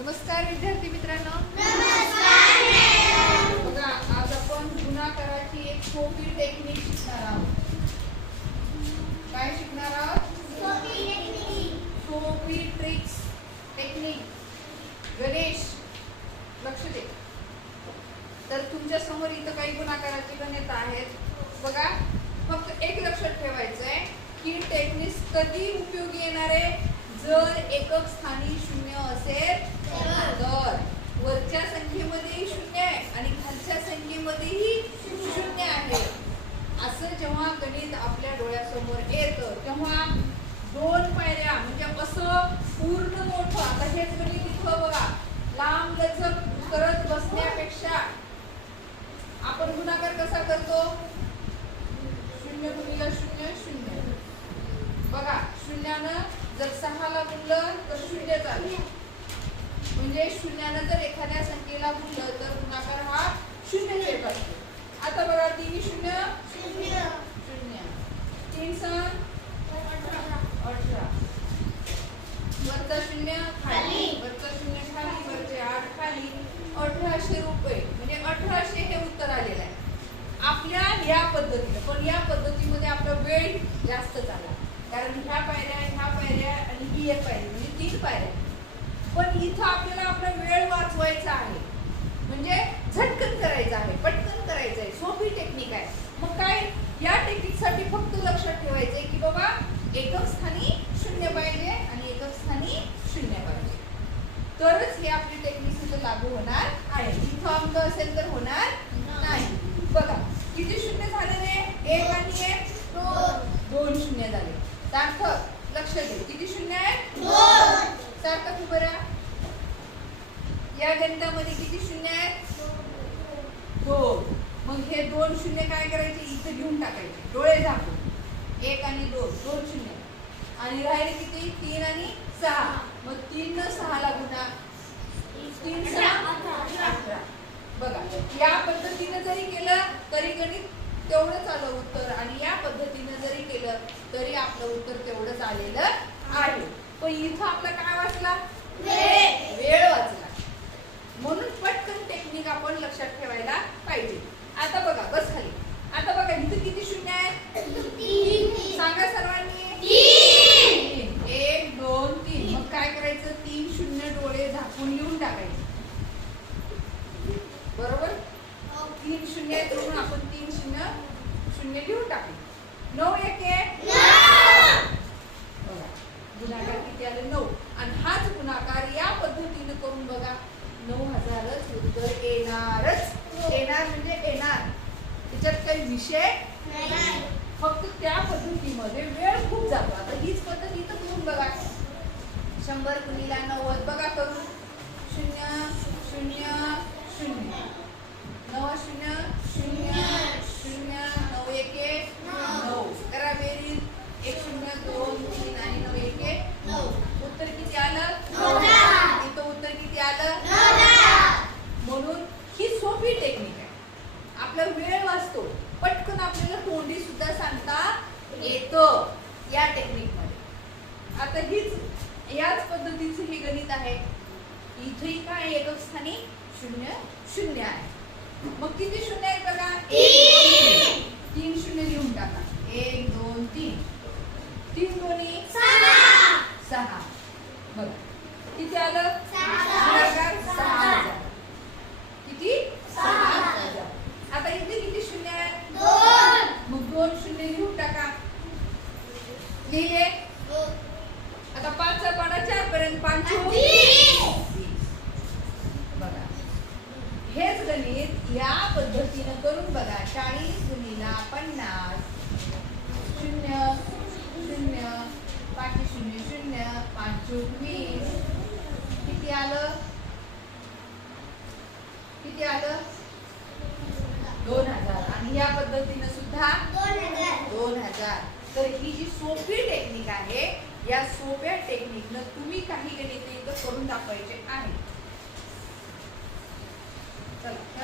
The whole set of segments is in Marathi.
नमस्कार विद्यार्थी मित्रांनो. बघा आज आपण गुणाकाराची एक सोपी टेक्निक शिकणार आहोत. काय शिकणार आहोत? सोपी ट्रिक्स टेक्निक गणेश लक्ष दे. तर तुमच्यासमोर इथं काही गुणाकाराची गणित आहेत. बघा फक्त एक लक्षात ठेवायचं आहे की टेक्निक्स कधी उपयोगी येणार आहे? जर एकक स्थानी शून्य असेल तर वरच्या संख्येमध्येही शून्य आहे आणि खालच्या संख्येमध्येही शून्य आहे असं जेव्हा गणित आपल्या डोळ्यासमोर येतं तेव्हा दोन पायऱ्या म्हणजे असं पूर्ण मोठं आता हेच गणित इथं बघा लांब लचक करत बसण्यापेक्षा आपण गुणाकार कसा करतो? शून्य गुणिला शून्य शून्य. बघा शून्यानं जर सहाला गुणलं तर शून्य चालेल म्हणजे शून्यानं जर एखाद्या संख्येला गुणलं तर गुणाकार हा शून्य शेप असतो आता बघा तीन शून्य? शून्य. तीन सण अठरा वरचा शून्य खाली वरचा शून्य खाली वरचे आठ खाली अठराशे रुपये. म्हणजे अठराशे हे उत्तर आलेलं आहे. आपल्या या पद्धतीनं पण या पद्धतीमध्ये आपला वेळ जास्त झाला. कारण ह्या पायऱ्या ह्या पायऱ्या आणि ही एक पायरी म्हणजे तीन पायऱ्या. पण इथं आपल्याला आपला वेळ वाचवायचा आहे म्हणजे झटकन करायचं आहे पटकन करायचं आहे सोपी टेक्निक आहे मग काय या टेक्निकसाठी फक्त लक्षात ठेवायचं आहे की बाबा एकक स्थानी शून्य पाहिजे आणि एकक स्थानी शून्य पाहिजे. तरच हे आपली टेक्निक तिथं लागू होणार आहे. इथं अंक असेल तर होणार नाही. बघा किती शून्य झाले रे? एक आणि एक. दोन. शून्य झाले. सार्थक लक्ष दे. किती शून्य आहे? सार्थक उभं राहा. या गणितामध्ये किती शून्य आहेत दोन मग हे दोन शून्य काय करायचे? इथं घेऊन टाकायचे. डोळे झाकून. एक आणि दोन. दोन शून्य. आणि राहिले किती? तीन आणि सहा. मग तीन न सहाला गुणा तीन सहा अठरा. बघा या पद्धतीने जरी केलं तरी गणित तेवढंच आलं उत्तर. आणि या पद्धतीने जरी केलं तरी आपलं उत्तर तेवढंच आलेलं आहे. पण इथं आपला काय वाचला? वेळ. वाचला. म्हणून पटकन टेक्निक आपण लक्षात ठेवायला पाहिजे. आता बघा बस खाली आता बघा इथं किती शून्य आहे सांगा सर्वांनी तीन. एक दोन तीन मग काय करायचं तीन शून्य झाकून लिहून टाकायचे. बरोबर? तीन शून्य आहेत म्हणून आपण तीन शून्य शून्य लिहून टाकू नऊ एक बघा गुणाकार किती आले? नऊ. आणि हाच गुणाकार या पद्धतीने करून बघा. नऊ हजारच उत्तर येणारच. येणार म्हणजे येणार. त्याच्यात काही विषय फक्त त्या पद्धतीमध्ये वेळ खूप जातो. आता हीच पद्धत इथं करून बघा. शंभर कुणीला नव्वद बघा करून. शून्य शून्य शून्य. नऊ शून्य शून्य शून्य नऊ एक नऊ. करा बेरीज. एक शून्य दोन तीन आणि नऊ एक एक. उत्तर किती आलं? इथं उत्तर किती आलं? म्हणून ही सोपी टेक्निक आहे. आपला वेळ वाचतो. पटकन आपल्याला तोंडी सुद्धा सांगता येतं या टेक्निकमध्ये. आता हीच याच पद्धतीचं हे गणित इथेही काय एकक स्थानी शून्य शून्य आहे. मग किती शून्य आहेत बघा? तीन शून्य लिहून टाका. एक दोन तीन दोन्ही सहा बघा किती आलं गुणाकार सहा हजार किती सहा हजार आता इथे किती शून्य आहे मग दोन शून्य लिहून टाका लिहिले आता पाचचा पाडा चार पर्यंत पाच बघा हेच गणित या पद्धतीनं करून बघा चाळीस गुणिला पन्नास शून्य शून्य पाच शून्य शून्य पाच चौक वीस किती आलं? किती आलं? दोन हजार. आणि या पद्धतीनं सुद्धा दोन हजार. तर ही जी सोपी टेक्निक आहे या सोप्या टेक्निकनं तुम्ही काही गणित करून दाखवायचे आहे. चला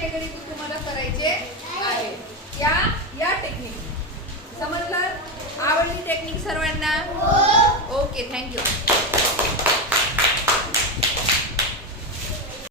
हे गणित तुम्हाला करायचे आहे? या या टेक्निक समजलं? आवडली टेक्निक सर्वांना? Okay thank you